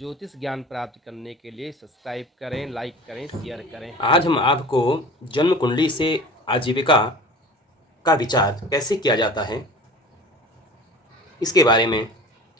ज्योतिष ज्ञान प्राप्त करने के लिए सब्सक्राइब करें, लाइक करें, शेयर करें। आज हम आपको जन्म कुंडली से आजीविका का विचार कैसे किया जाता है इसके बारे में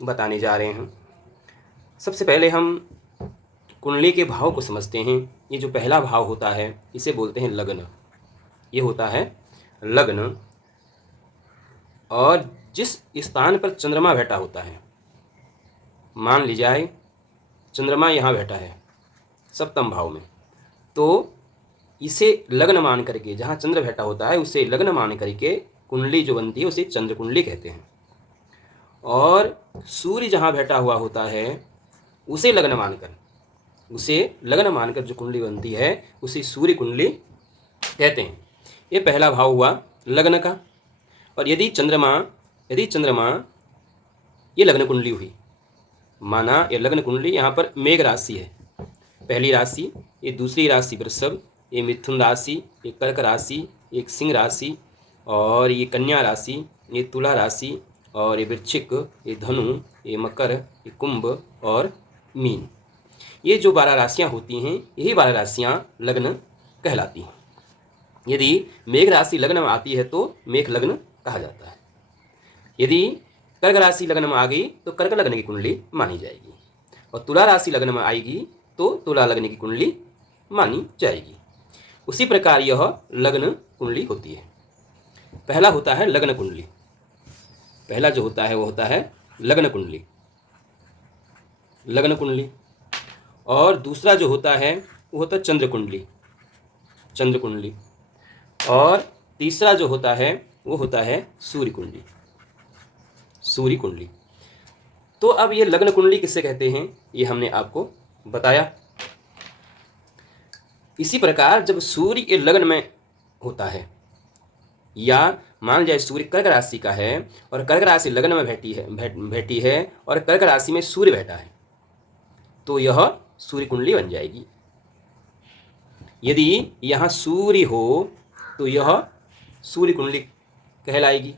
बताने जा रहे हैं। सबसे पहले हम कुंडली के भाव को समझते हैं। ये जो पहला भाव होता है इसे बोलते हैं लग्न। ये होता है लग्न, और जिस स्थान पर चंद्रमा बैठा होता है, मान लीजिए चंद्रमा यहाँ बैठा है सप्तम भाव में, तो इसे लग्न मान करके, जहाँ चंद्र बैठा होता है उसे लग्न मान करके कुंडली जो बनती है उसे चंद्र कुंडली कहते हैं। और सूर्य जहाँ बैठा हुआ होता है उसे लग्न मानकर जो कुंडली बनती है उसे सूर्य कुंडली कहते हैं। ये पहला भाव हुआ लग्न का। और यदि चंद्रमा ये लग्न कुंडली हुई, माना ये लग्न कुंडली, यहाँ पर मेघ राशि है, पहली राशि, ये दूसरी राशि वृषभ, ये मिथुन राशि, ये कर्क राशि, एक सिंह राशि, और ये कन्या राशि, ये तुला राशि, और ये वृश्चिक, ये धनु, ये मकर, ये कुंभ और मीन। ये जो 12 राशियाँ होती हैं, यही 12 राशियाँ लग्न कहलाती हैं। यदि मेघ राशि लग्न में आती है तो मेघ लग्न कहा जाता है। यदि कर्क राशि लग्न में आ गई तो कर्क लग्न की कुंडली मानी जाएगी, और तुला राशि लग्न में आएगी तो तुला लग्न की कुंडली मानी जाएगी। उसी प्रकार यह लग्न कुंडली होती है। पहला होता है लग्न कुंडली, पहला जो होता है वो होता है लग्न कुंडली। और दूसरा जो होता है वो होता है चंद्र कुंडली। और तीसरा जो होता है वो होता है सूर्य कुंडली। तो अब ये लग्न कुंडली किससे कहते हैं ये हमने आपको बताया। इसी प्रकार जब सूर्य के लग्न में होता है, या मान जाए सूर्य कर्क राशि का है और कर्क राशि लग्न में बैठी है और कर्क राशि में सूर्य बैठा है, तो यह सूर्य कुंडली बन जाएगी। यदि यहाँ सूर्य हो तो यह सूर्य कुंडली कहलाएगी,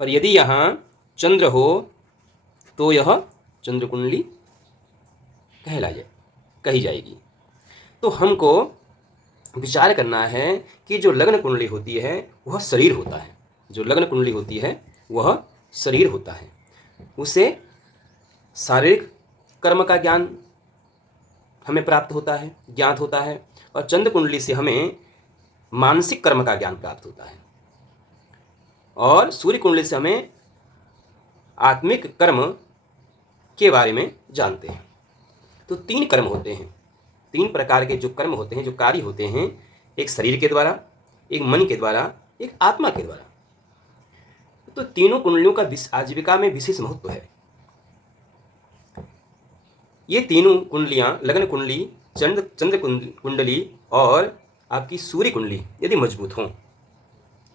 और यदि यहाँ चंद्र हो तो यह चंद्र कुंडली कही जाएगी। तो हमको विचार करना है कि जो लग्न कुंडली होती है वह शरीर होता है। उसे शारीरिक कर्म का ज्ञान हमें प्राप्त होता है, ज्ञात होता है, और चंद्र कुंडली से हमें मानसिक कर्म का ज्ञान प्राप्त होता है, और सूर्य कुंडली से हमें आत्मिक कर्म के बारे में जानते हैं। तो 3 कर्म होते हैं, 3 प्रकार के जो कर्म होते हैं, जो कार्य होते हैं, एक शरीर के द्वारा, एक मन के द्वारा, एक आत्मा के द्वारा। तो तीनों कुंडलियों का आजीविका में विशेष महत्व है। ये तीनों कुंडलियाँ, लग्न कुंडली, चंद्र कुंडली और आपकी सूर्य कुंडली यदि मजबूत हों,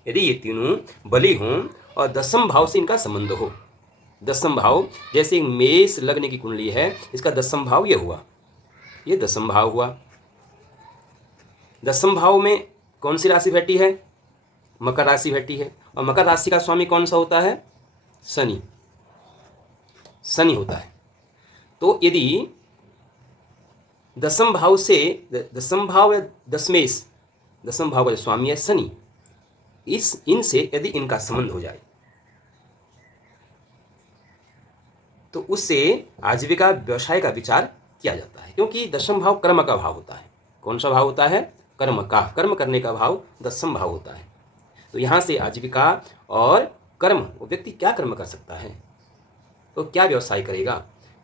यदि ये तीनों बली हों और 10वें भाव से इनका संबंध हो, 10वां भाव, जैसे मेष लग्न की कुंडली है, इसका 10वां भाव ये हुआ, ये 10वां भाव हुआ। 10वें भाव में कौन सी राशि बैठी है? मकर राशि बैठी है, और मकर राशि का स्वामी कौन सा होता है? शनि होता है। तो यदि 10वें भाव से 10वां भाव या दशमेश, 10वें भाव का स्वामी है शनि, इनसे यदि इनका संबंध हो जाए तो उससे आजीविका व्यवसाय का विचार किया जाता है, क्योंकि 10वां भाव कर्म का भाव होता है। कौन सा भाव होता है? कर्म करने का भाव 10वां भाव होता है। तो यहाँ से आजीविका और कर्म, वो व्यक्ति क्या कर्म कर सकता है, तो क्या व्यवसाय करेगा।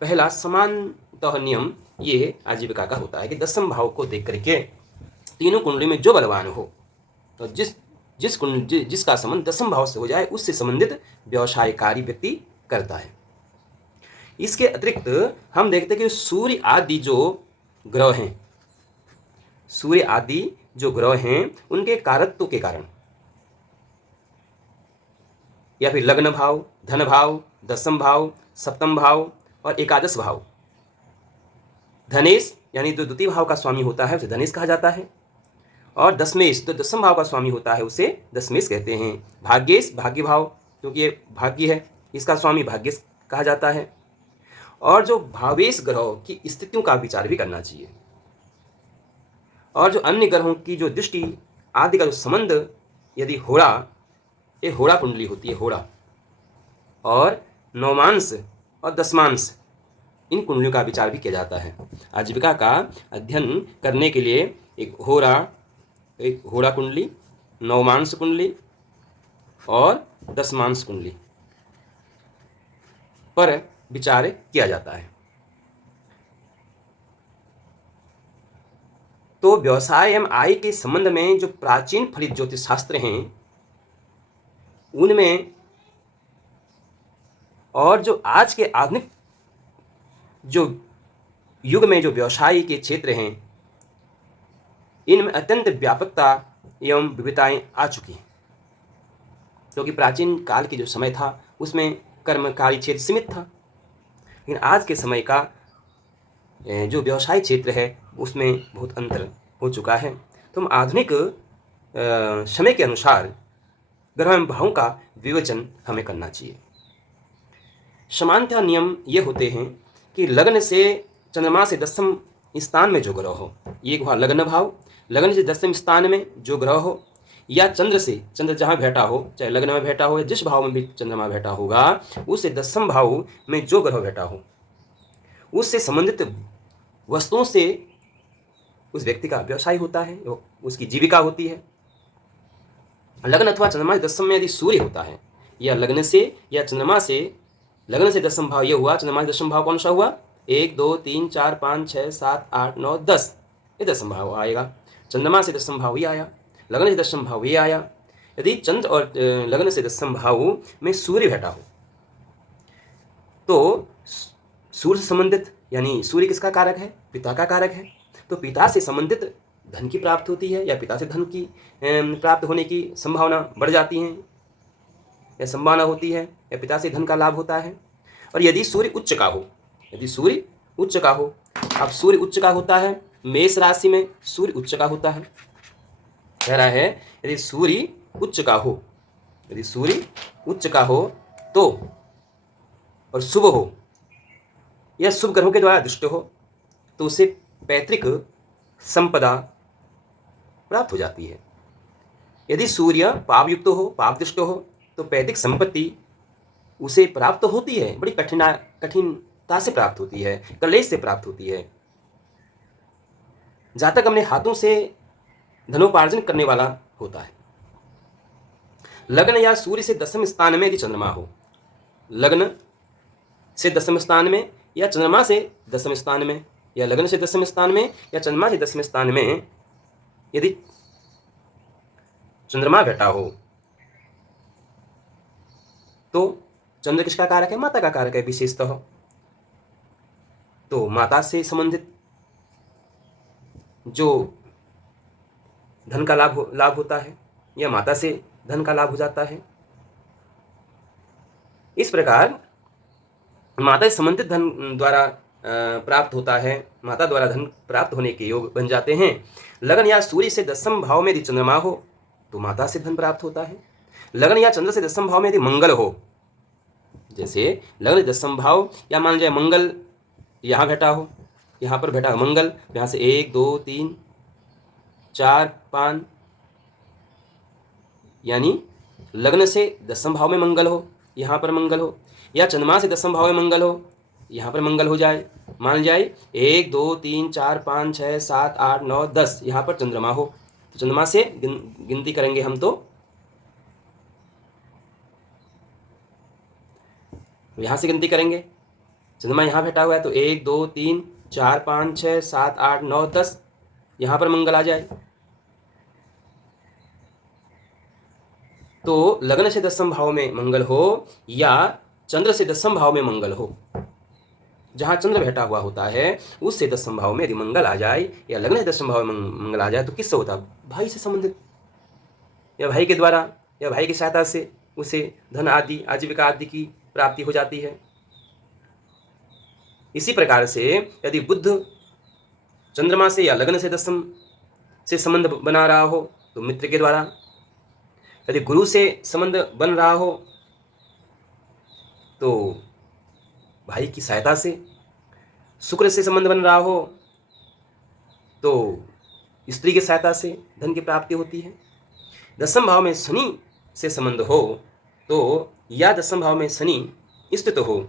पहला सामान्यतः नियम ये आजीविका का होता है कि 10वें भाव को देख करके तीनों कुंडली में जो बलवान हो, तो जिसका संबंध 10वें भाव से हो जाए उससे संबंधित व्यवसाय कार्य व्यक्ति करता है। इसके अतिरिक्त हम देखते हैं कि सूर्य आदि जो ग्रह हैं उनके कारकत्व के कारण, या फिर लग्न भाव, धन भाव, 10वां भाव, सप्तम भाव और एकादश भाव, धनेश यानी जो द्वितीय भाव का स्वामी होता है उसे धनेश कहा जाता है, और दशमेश तो 10वें भाव का स्वामी होता है उसे दशमेश कहते हैं। भाग्येश, भाग्य भाव, क्योंकि ये भाग्य है, इसका स्वामी भाग्येश कहा जाता है। और जो भावेश ग्रहों की स्थितियों का विचार भी करना चाहिए, और जो अन्य ग्रहों की जो दृष्टि आदि का जो संबंध, यदि होड़ा, ये होड़ा कुंडली होती है, होड़ा, और नवमांश और दशमांश, इन कुंडलियों का विचार भी किया जाता है। आजीविका का अध्ययन करने के लिए एक होड़ा कुंडली, नवमांश कुंडली और दशमांश कुंडली पर विचार किया जाता है। तो व्यवसाय एवं आय के संबंध में जो प्राचीन फलित ज्योतिष शास्त्र हैं उनमें, और जो आज के आधुनिक जो युग में जो व्यवसाय के क्षेत्र हैं, इनमें अत्यंत व्यापकता एवं विविधताएं आ चुकी हैं। क्योंकि प्राचीन काल के जो समय था उसमें कर्मकारी क्षेत्र सीमित था, लेकिन आज के समय का जो व्यवसाय क्षेत्र है उसमें बहुत अंतर हो चुका है। तो हम आधुनिक समय के अनुसार ग्रह एवं भावों का विवेचन हमें करना चाहिए। सामान्यतः नियम ये होते हैं कि लग्न से चंद्रमा से दसम स्थान में जो ग्रह हो, ये हुआ लग्न भाव, लग्न से दसम स्थान में जो ग्रह हो, या चंद्र जहाँ बैठा हो, चाहे लग्न में बैठा हो या जिस भाव में भी चंद्रमा बैठा होगा, उससे दसम भाव में जो ग्रह बैठा हो, उससे संबंधित वस्तुओं से उस व्यक्ति का व्यवसाय होता है, उसकी जीविका होती है। लग्न अथवा चंद्रमा से दसम में यदि सूर्य होता है, या लग्न से या चंद्रमा से, लग्न से दसम भाव ये हुआ, चंद्रमा से दसम भाव कौन सा हुआ, 1 2 3 4 5 6 7 8 9 10, ये दसम भाव आएगा। चंद्रमा से दसम भाव ही आया, लग्न से दसम भाव ही आया। यदि चंद्र और लग्न से दसम भाव में सूर्य बैठा हो, तो सूर्य संबंधित, यानी सूर्य किसका कारक है, पिता का कारक है, तो पिता से संबंधित धन की प्राप्ति होती है, या पिता से धन की प्राप्त होने की संभावना बढ़ जाती है, या संभावना होती है, या पिता से धन का लाभ होता है। और यदि सूर्य उच्च का हो, यदि सूर्य उच्च का हो, अब सूर्य उच्च का होता है मेष राशि में, सूर्य उच्च का होता है, कह रहा है यदि सूर्य उच्च का हो, यदि सूर्य उच्च का हो तो, और शुभ हो या शुभ ग्रहों के द्वारा दृष्ट हो, तो उसे पैतृक संपदा प्राप्त हो जाती है। यदि सूर्य पापयुक्त हो, पाप दृष्ट हो, तो पैतृक संपत्ति उसे प्राप्त होती है, बड़ी कठिनता से प्राप्त होती है, कलेश से प्राप्त होती है। जातक अपने हाथों से धनोपार्जन करने वाला होता है। लग्न या सूर्य से दसम स्थान में यदि चंद्रमा हो, लग्न से दसम स्थान में या चंद्रमा से दसम स्थान में, या लग्न से दसम स्थान में या चंद्रमा से दसम स्थान में यदि चंद्रमा बैठा हो, तो चंद्र किसका कारक है, माता का कारक है विशेषतः। तो माता से संबंधित जो धन का लाभ होता है, या माता से धन का लाभ हो जाता है। इस प्रकार माता से संबंधित धन द्वारा प्राप्त होता है, माता द्वारा धन प्राप्त होने के योग बन जाते हैं। लगन या सूर्य से दसम भाव में यदि चंद्रमा हो तो माता से धन प्राप्त होता है। लगन या चंद्र से दसम भाव में यदि मंगल हो, जैसे लगन दसम भाव, या मान लीजिए मंगल यहाँ बैठा हो, यहाँ पर बैठा मंगल, यहाँ से 1 2 3 4 5, यानी लग्न से दसम भाव में मंगल हो, यहाँ पर मंगल हो, या चंद्रमा से दसम भाव में मंगल हो, यहाँ पर मंगल हो जाए। मान जाए 1 2 3 4 5 6 7 8 9 10, यहाँ पर चंद्रमा हो, तो चंद्रमा से गिनती करेंगे हम, तो यहाँ से गिनती करेंगे, चंद्रमा यहाँ बैठा हुआ है तो 1 2 3 4 5 6 7 8 9 10, यहाँ पर मंगल आ जाए। तो लग्न से दसम भाव में मंगल हो या चंद्र से दसम भाव में मंगल हो, जहाँ चंद्र बैठा हुआ होता है उससे दसम भाव में यदि मंगल आ जाए, या लग्न से दसम भाव में मंगल आ जाए, तो किससे होता है, भाई से संबंधित, या भाई के द्वारा या भाई की सहायता से उसे धन आदि आजीविका आदि की प्राप्ति हो जाती है। इसी प्रकार से यदि बुध चंद्रमा से या लग्न से दसम से संबंध बना रहा हो तो मित्र के द्वारा, यदि गुरु से संबंध बन रहा हो तो भाई की सहायता से, शुक्र से संबंध बन रहा हो तो स्त्री की सहायता से धन की प्राप्ति होती है। दसम भाव में शनि से संबंध हो तो, या दसम भाव में शनि स्थित हो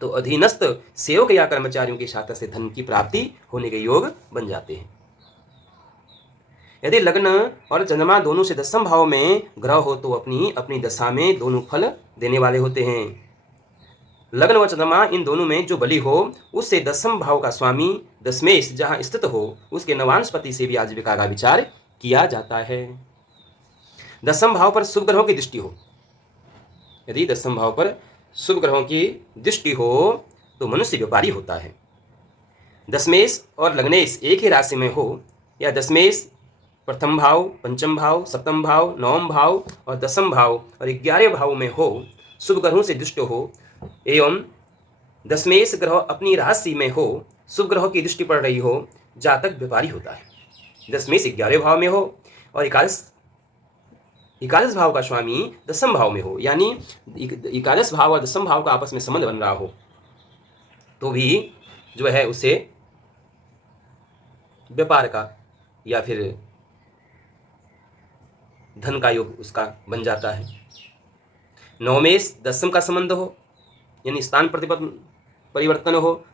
तो अधीनस्थ सेवक या कर्मचारियों की सहायता से धन की प्राप्ति होने के योग बन जाते हैं। यदि लग्न और चंद्रमा दोनों से दसम भाव में ग्रह हो तो अपनी अपनी दशा में दोनों फल देने वाले होते हैं। लग्न व चंद्रमा इन दोनों में जो बली हो उससे दसम भाव का स्वामी दशमेश जहां स्थित हो उसके नवांशपति से भी आजीविका का विचार किया जाता है। दसम भाव पर शुभ ग्रहों की दृष्टि हो, यदि दसम भाव पर शुभ ग्रहों की दृष्टि हो तो मनुष्य व्यापारी होता है। दशमेश और लग्नेश एक ही राशि में हो या दशमेश प्रथम भाव, पंचम भाव, सप्तम भाव, नवम भाव और दसम भाव और 11वें भाव में हो, शुभ ग्रहों से दृष्टि हो एवं दशमेश ग्रह अपनी राशि में हो, शुभ ग्रहों की दृष्टि पड़ रही हो, जातक व्यापारी होता है। दशमेश 11वें भाव में हो और एकादश भाव का स्वामी दसम भाव में हो, यानी एकादश भाव और दसम भाव का आपस में संबंध बन रहा हो तो भी जो है उसे व्यापार का या फिर धन का योग उसका बन जाता है। नवमेश दसम का संबंध हो, यानी स्थान परिवर्तन हो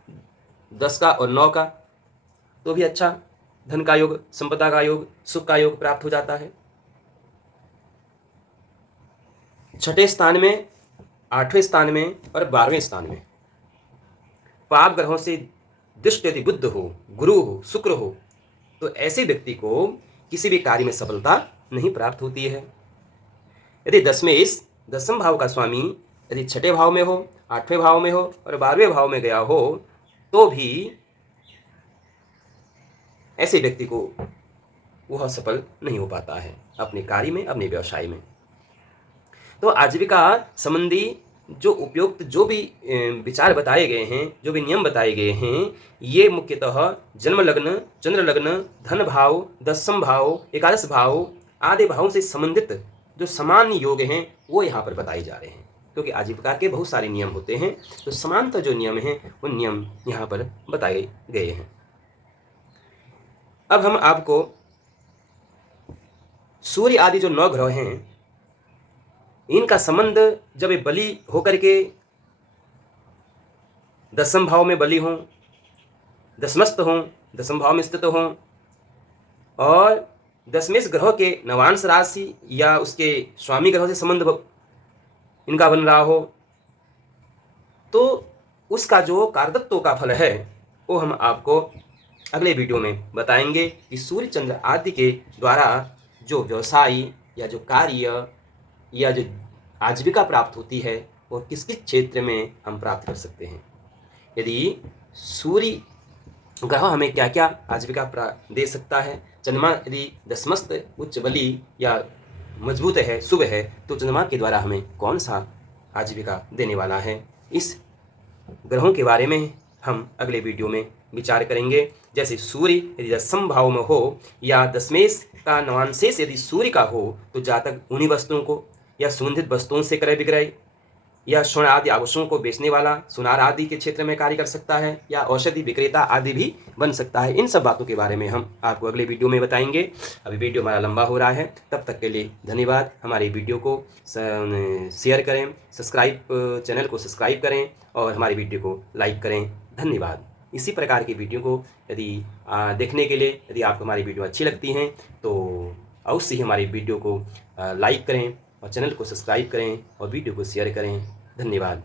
10 का और 9 का, तो भी अच्छा धन का योग, संपदा का योग, सुख का योग प्राप्त हो जाता है। छठे स्थान में, 8वें स्थान में और 12वें स्थान में पाप ग्रहों से दृष्टि यदि बुध हो, गुरु हो, शुक्र हो तो ऐसे व्यक्ति को किसी भी कार्य में सफलता नहीं प्राप्त होती है। यदि दशमेश दसम भाव का स्वामी यदि छठे भाव में हो, 8वें भाव में हो और 12वें भाव में गया हो तो भी ऐसे व्यक्ति को वह सफल नहीं हो पाता है अपने कार्य में, अपने व्यवसाय में। तो आजीविका संबंधी जो उपयुक्त जो भी विचार बताए गए हैं, जो भी नियम बताए गए हैं, ये मुख्यतः जन्म लग्न, चंद्र लग्न, धन भाव, दसम भाव, एकादश भाव आदि भावों से संबंधित जो सामान्य योग हैं वो यहाँ पर बताए जा रहे हैं, क्योंकि आजीविका के बहुत सारे नियम होते हैं, तो समानता जो नियम हैं वो नियम यहाँ पर बताए गए हैं। अब हम आपको सूर्य आदि जो 9 ग्रह हैं इनका संबंध जब ये बली होकर के दसम भाव में बली हों, दशमस्थ हों, दसम भाव में स्थित हों और दशमेश ग्रह के नवांश राशि या उसके स्वामी ग्रह से संबंध इनका बन रहा हो तो उसका जो कारतत्व का फल है वो हम आपको अगले वीडियो में बताएंगे कि सूर्य चंद्र आदि के द्वारा जो व्यवसाय या जो कार्य या जो आजीविका प्राप्त होती है वो किस किस क्षेत्र में हम प्राप्त कर सकते हैं। यदि सूर्य ग्रह हमें क्या क्या आजीविका दे सकता है, चंद्रमा यदि दशमस्थ उच्च बली या मजबूत है, शुभ है, तो चंद्रमा के द्वारा हमें कौन सा आजीविका देने वाला है, इस ग्रहों के बारे में हम अगले वीडियो में विचार करेंगे। जैसे सूर्य यदि दसम भाव में हो या दशमेश का नवांशेष यदि सूर्य का हो तो जातक उन्हीं वस्तुओं को या सुगंधित वस्तुओं से क्रय विक्रय या स्वर्ण आदि आभूषणों को बेचने वाला सुनार आदि के क्षेत्र में कार्य कर सकता है या औषधि विक्रेता आदि भी बन सकता है। इन सब बातों के बारे में हम आपको अगले वीडियो में बताएंगे। अभी वीडियो हमारा लंबा हो रहा है, तब तक के लिए धन्यवाद। हमारे वीडियो को शेयर करें, चैनल को सब्सक्राइब करें और हमारी वीडियो को लाइक करें। धन्यवाद। इसी प्रकार की वीडियो को यदि देखने के लिए यदि आपको हमारी वीडियो अच्छी लगती हैं तो अवश्य ही हमारी वीडियो को लाइक करें और चैनल को सब्सक्राइब करें और वीडियो को शेयर करें। धन्यवाद।